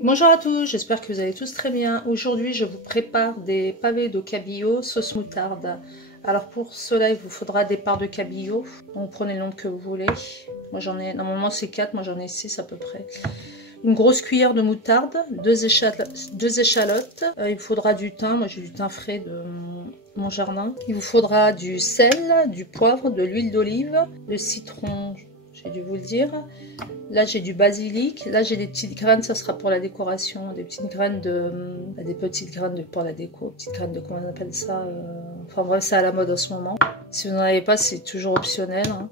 Bonjour à tous, j'espère que vous allez tous très bien. Aujourd'hui, je vous prépare des pavés de cabillaud sauce moutarde. Alors pour cela, il vous faudra des parts de cabillaud. Donc prenez le nombre que vous voulez. Moi j'en ai, normalement c'est 4, moi j'en ai 6 à peu près. Une grosse cuillère de moutarde, deux échalotes. Il vous faudra du thym, moi j'ai du thym frais de mon jardin. Il vous faudra du sel, du poivre, de l'huile d'olive, le citron, j'ai dû vous le dire. Là j'ai du basilic, là j'ai des petites graines, ça sera pour la décoration, des petites graines pour la déco, petites graines de comment on appelle ça, enfin bref c'est à la mode en ce moment. Si vous n'en avez pas c'est toujours optionnel. Hein.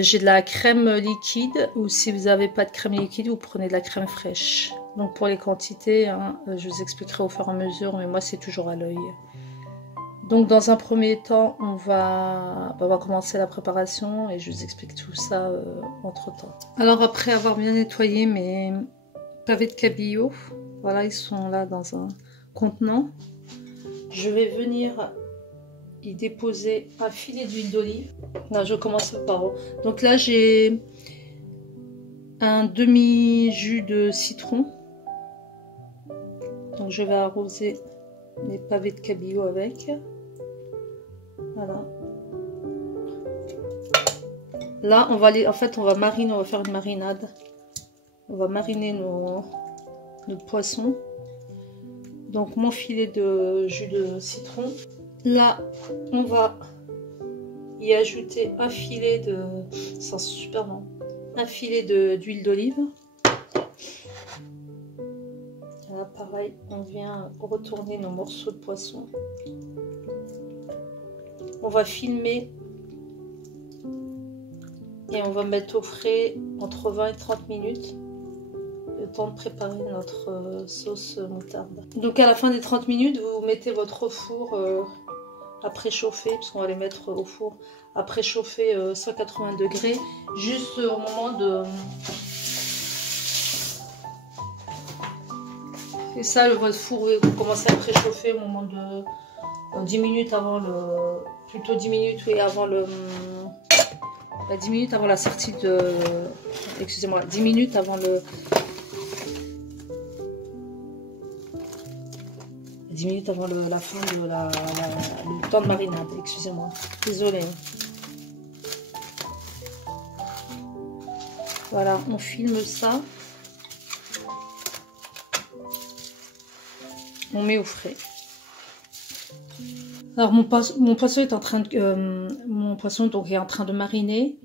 J'ai de la crème liquide, ou si vous n'avez pas de crème liquide vous prenez de la crème fraîche. Donc pour les quantités, hein, je vous expliquerai au fur et à mesure, mais moi c'est toujours à l'œil. Donc dans un premier temps, on va commencer la préparation et je vous explique tout ça entre temps. Alors après avoir bien nettoyé mes pavés de cabillaud, voilà, ils sont là dans un contenant. Je vais venir y déposer un filet d'huile d'olive. Là, je commence par haut. Donc là, j'ai un demi-jus de citron. Donc je vais arroser les pavés de cabillaud avec. Voilà. Là, on va mariner, on va faire une marinade. On va mariner notre poisson. Donc mon filet de jus de citron. Là, on va y ajouter un filet de, ça sent super bon, un filet d'huile d'olive. Là, pareil, on vient retourner nos morceaux de poisson. On va filmer et on va mettre au frais entre 20 et 30 minutes, le temps de préparer notre sauce moutarde. Donc à la fin des 30 minutes, vous mettez votre four à préchauffer, parce qu'on va les mettre au four à préchauffer 180 degrés, juste au moment de... Et ça, votre four, vous commencez à préchauffer au moment de 10 minutes avant le... Plutôt 10 minutes, oui, avant le... 10 minutes avant la sortie de... Excusez-moi, 10 minutes avant le... 10 minutes avant la fin de le temps de marinade, excusez-moi. Désolée. Voilà, on filme ça. On met au frais. Alors mon poisson est en train de est en train de mariner.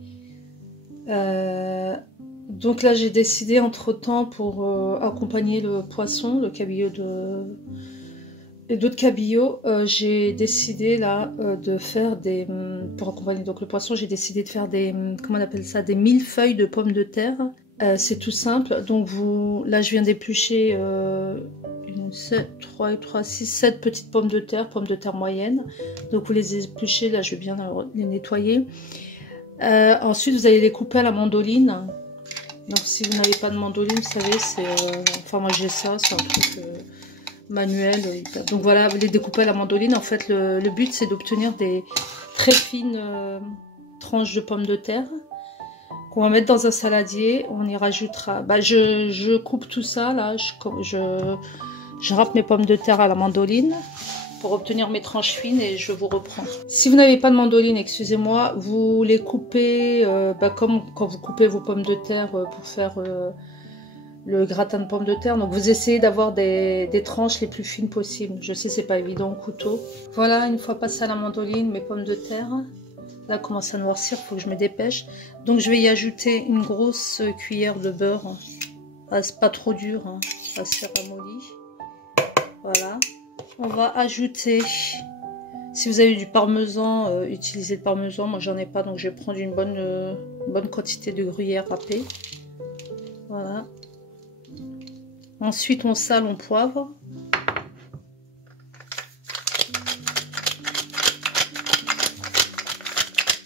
Donc là j'ai décidé entre temps pour accompagner le poisson, le cabillaud d'autres cabillaud, j'ai décidé là de faire des, pour accompagner donc le poisson, j'ai décidé de faire des, comment on appelle ça, des millefeuilles de pommes de terre. C'est tout simple. Donc là je viens d'éplucher 7 petites pommes de terre moyennes. Donc vous les épluchez, là je vais bien les nettoyer. Ensuite vous allez les couper à la mandoline. Donc si vous n'avez pas de mandoline, vous savez, c'est enfin moi j'ai ça, c'est un truc manuel. Donc voilà, vous les découpez à la mandoline. En fait le but c'est d'obtenir des très fines tranches de pommes de terre qu'on va mettre dans un saladier. On y rajoutera, je coupe tout ça là, je râpe mes pommes de terre à la mandoline pour obtenir mes tranches fines et je vous reprends. Si vous n'avez pas de mandoline, excusez-moi, vous les coupez comme quand vous coupez vos pommes de terre pour faire le gratin de pommes de terre. Donc vous essayez d'avoir des tranches les plus fines possibles. Je sais c'est pas évident au couteau. Voilà, une fois passé à la mandoline, mes pommes de terre. Là commence à noircir, il faut que je me dépêche. Donc je vais y ajouter une grosse cuillère de beurre. Pas trop dur, hein, assez ramolli. Voilà. On va ajouter, si vous avez du parmesan, utilisez le parmesan. Moi j'en ai pas, donc je vais prendre une bonne quantité de gruyère râpée. Voilà. Ensuite on sale, on poivre.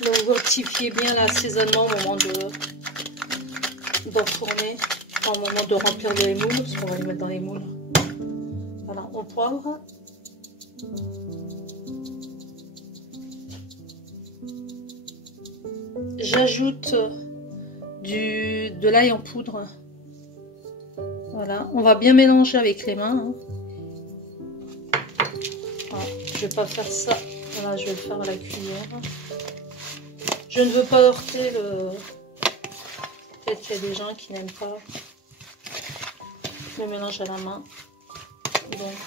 Donc vous rectifiez bien l'assaisonnement au moment de retourner, au moment de remplir les moules, parce qu'on va les mettre dans les moules. Voilà, on poivre. J'ajoute de l'ail en poudre. Voilà, on va bien mélanger avec les mains. Hein. Voilà, je vais pas faire ça. Voilà, je vais le faire à la cuillère. Je ne veux pas heurter le... Peut-être qu'il y a des gens qui n'aiment pas le mélange à la main. Donc,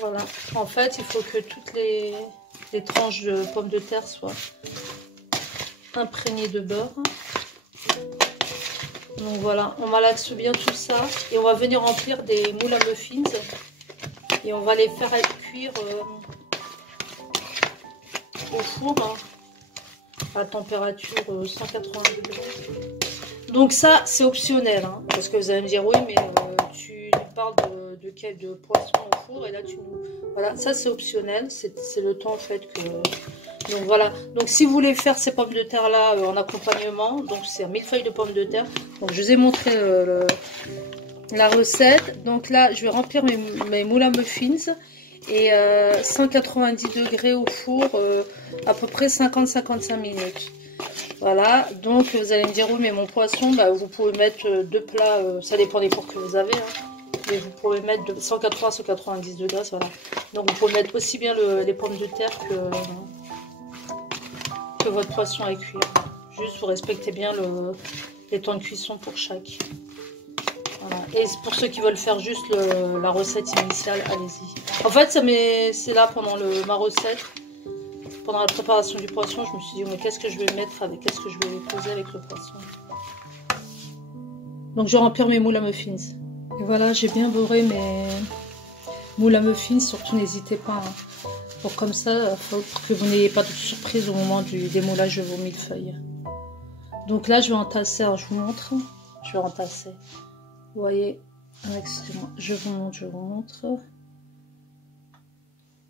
voilà. En fait, il faut que toutes les tranches de pommes de terre soient imprégnées de beurre. Donc voilà, on malaxe bien tout ça. Et on va venir remplir des moules à muffins. Et on va les faire cuire au four hein, à température 180 degrés. Donc ça, c'est optionnel. Hein, parce que vous allez me dire, oui, mais tu nous parles de poisson au four. Et là, tu nous... Voilà, ça, c'est optionnel. C'est le temps, en fait, que... Donc voilà, donc si vous voulez faire ces pommes de terre là en accompagnement, donc c'est 1000 feuilles de pommes de terre. Donc je vous ai montré la recette. Donc là je vais remplir mes moules à muffins et 190 degrés au four à peu près 50-55 minutes. Voilà, donc vous allez me dire oui mais mon poisson, bah, vous pouvez mettre deux plats, ça dépend des fours que vous avez. Hein. Mais vous pouvez mettre de 180-190 degrés, voilà. Donc vous pouvez mettre aussi bien les pommes de terre que votre poisson à cuire. Juste vous respectez bien les temps de cuisson pour chaque. Voilà. Et pour ceux qui veulent faire juste la recette initiale, allez-y. En fait, c'est là pendant ma recette, pendant la préparation du poisson, je me suis dit mais qu'est-ce que je vais mettre avec, qu'est-ce que je vais poser avec le poisson. Donc je vais remplir mes moules à muffins. Et voilà, j'ai bien beurré mes moules à muffins, surtout n'hésitez pas. Hein. Pour comme ça, faut que vous n'ayez pas de surprise au moment du démoulage de vos millefeuilles. Donc là, je vais entasser. Alors, je vous montre. Je vais entasser. Vous voyez, excusez-moi. Je vous montre.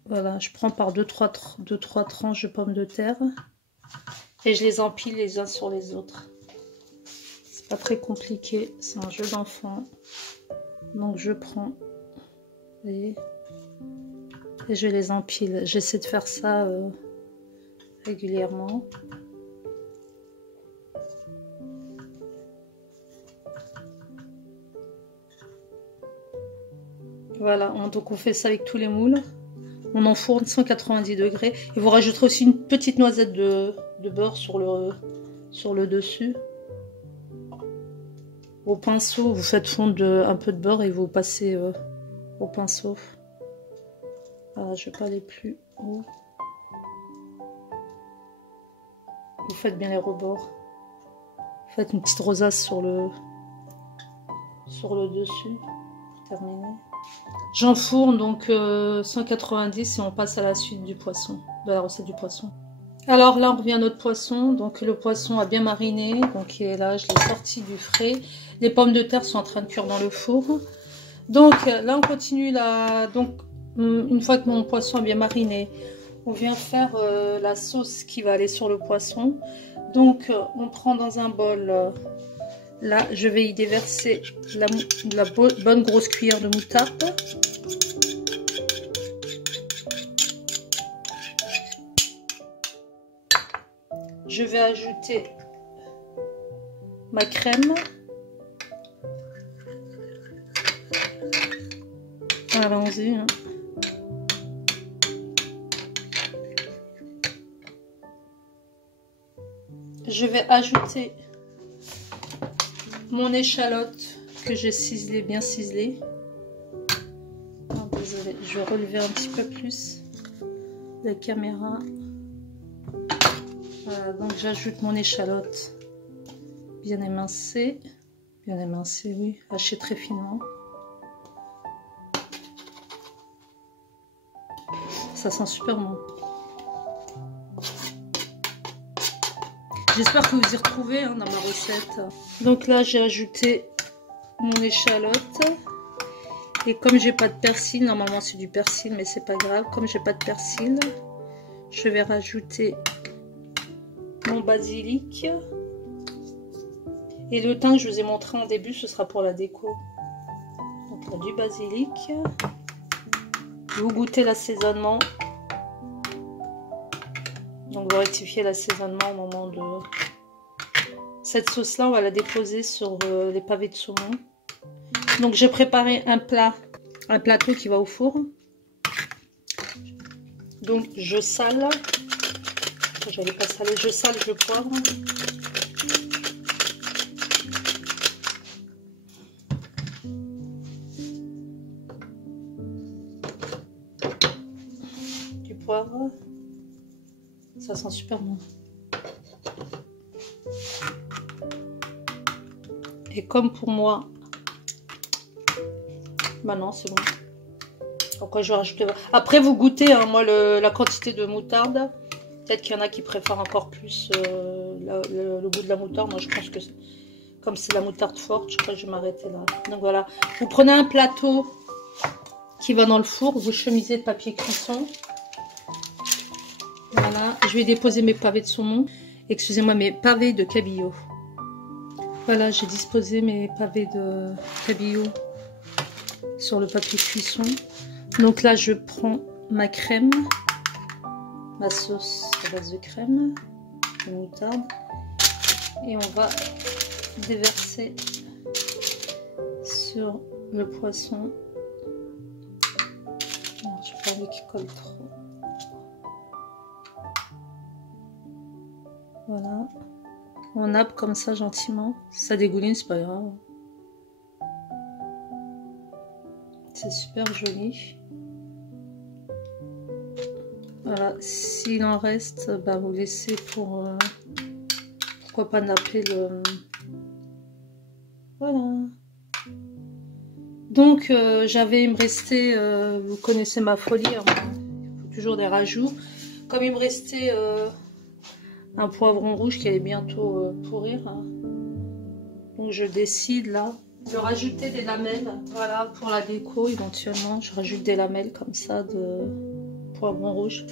Voilà, je prends par 2-3 tranches de pommes de terre et je les empile les uns sur les autres. C'est pas très compliqué. C'est un jeu d'enfant. Donc je prends. Vous voyez. Et je les empile. J'essaie de faire ça régulièrement. Voilà, donc on fait ça avec tous les moules. On enfourne 190 degrés. Et vous rajouterez aussi une petite noisette de beurre sur le dessus. Au pinceau, vous faites fondre un peu de beurre et vous passez au pinceau. Voilà, je ne vais pas aller plus haut. Vous faites bien les rebords. Faites une petite rosace sur le dessus. Pour terminer. J'enfourne donc 190 et on passe à la suite du poisson, de la recette du poisson. Alors là, on revient à notre poisson. Donc le poisson a bien mariné. Donc il est là, je l'ai sorti du frais. Les pommes de terre sont en train de cuire dans le four. Donc là, on continue là. Donc une fois que mon poisson a bien mariné, on vient faire la sauce qui va aller sur le poisson. Donc on prend dans un bol, là je vais y déverser la bonne grosse cuillère de moutarde. Je vais ajouter ma crème. Allons-y. Hein. Je vais ajouter mon échalote que j'ai ciselée, bien ciselée. Oh, désolée, je vais relever un petit peu plus la caméra. Voilà, donc j'ajoute mon échalote bien émincée. Bien émincée, oui, hachée très finement. Ça sent super bon. J'espère que vous y retrouvez hein, dans ma recette. Donc là, j'ai ajouté mon échalote. Et comme j'ai pas de persil, normalement c'est du persil, mais c'est pas grave. Comme j'ai pas de persil, je vais rajouter mon basilic. Et le thym que je vous ai montré en début, ce sera pour la déco. Donc là, du basilic. Vous goûtez l'assaisonnement. Donc vous rectifiez l'assaisonnement au moment Cette sauce-là, on va la déposer sur les pavés de saumon. Donc, j'ai préparé un plateau qui va au four. Donc, je sale. J'allais pas saler, je sale, je poivre. Du poivre. Ça sent super bon. Et comme pour moi, bah non, c'est bon. Pourquoi je vais rajouter... Après, vous goûtez, hein, moi, la quantité de moutarde. Peut-être qu'il y en a qui préfèrent encore plus le goût de la moutarde. Moi, je pense que comme c'est la moutarde forte, je crois que je vais m'arrêter là. Donc voilà, vous prenez un plateau qui va dans le four, vous chemisez de papier cuisson. Voilà, je vais déposer mes pavés de saumon. Excusez-moi, mes pavés de cabillaud. Voilà, j'ai disposé mes pavés de cabillaud sur le papier cuisson. Donc là, je prends ma crème, ma sauce à base de crème, de moutarde, et on va déverser sur le poisson. Je n'ai pas envie qu'il colle trop. Voilà. On nappe comme ça gentiment. Si ça dégouline, c'est pas grave. C'est super joli. Voilà. S'il en reste, bah, vous laissez pour... pourquoi pas napper le... Voilà. Donc, il me restait... vous connaissez ma folie. Hein, il faut toujours des rajouts. Comme il me restait... un poivron rouge qui allait bientôt pourrir. Hein. Donc je décide là de rajouter des lamelles. Voilà, pour la déco éventuellement. Je rajoute des lamelles comme ça de poivron rouge.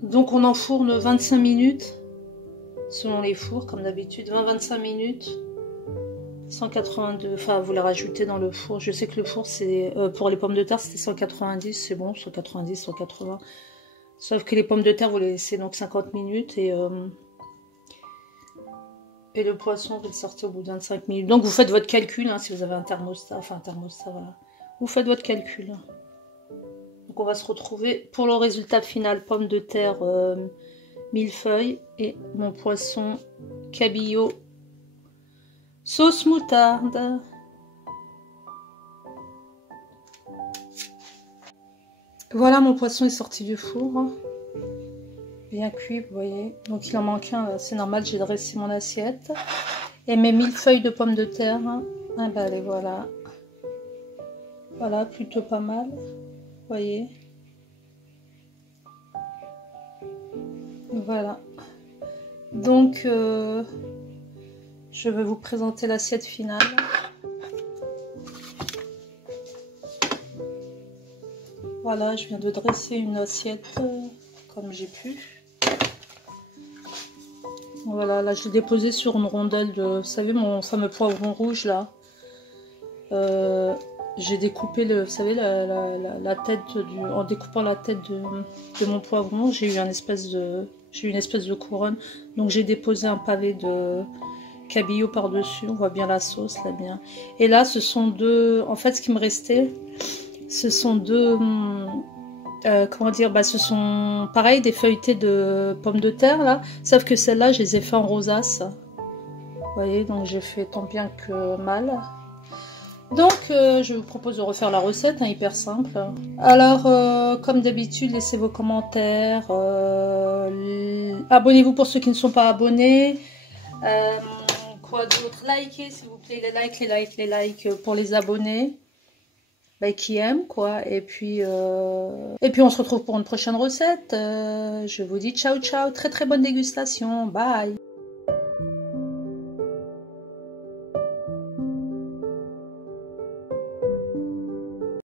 Donc on enfourne 25 minutes. Selon les fours, comme d'habitude. 20-25 minutes. 182. Enfin, vous la rajoutez dans le four. Je sais que le four, c'est pour les pommes de terre, c'était 190. C'est bon, 190, 180. Sauf que les pommes de terre, vous les laissez donc 50 minutes et le poisson, vous le sortez au bout de 25 minutes. Donc vous faites votre calcul, hein, si vous avez un thermostat, enfin un thermostat, voilà. Vous faites votre calcul. Donc on va se retrouver pour le résultat final, pommes de terre, millefeuille et mon poisson cabillaud, sauce moutarde. Voilà, mon poisson est sorti du four. Bien cuit, vous voyez. Donc il en manque un, c'est normal, j'ai dressé mon assiette. Et mes millefeuilles de pommes de terre. Ah bah les voilà. Voilà, plutôt pas mal. Vous voyez. Voilà. Donc, je vais vous présenter l'assiette finale. Voilà, je viens de dresser une assiette comme j'ai pu. Voilà, là je l'ai déposé sur une rondelle de, vous savez, mon fameux poivron rouge là. J'ai découpé vous savez, la tête en découpant la tête de mon poivron, j'ai eu une espèce de couronne. Donc j'ai déposé un pavé de cabillaud par-dessus. On voit bien la sauce là bien. Et là, ce sont deux. En fait, ce qui me restait, ce sont deux. Comment dire, bah, ce sont pareil des feuilletés de pommes de terre là, sauf que celles-là je les ai fait en rosace, vous voyez, donc j'ai fait tant bien que mal. Donc je vous propose de refaire la recette, hein, hyper simple. Alors comme d'habitude, laissez vos commentaires, abonnez-vous pour ceux qui ne sont pas abonnés, quoi d'autre, likez s'il vous plaît, les likes pour les abonnés. Qui aiment quoi, et puis on se retrouve pour une prochaine recette. Je vous dis ciao ciao, très très bonne dégustation, bye.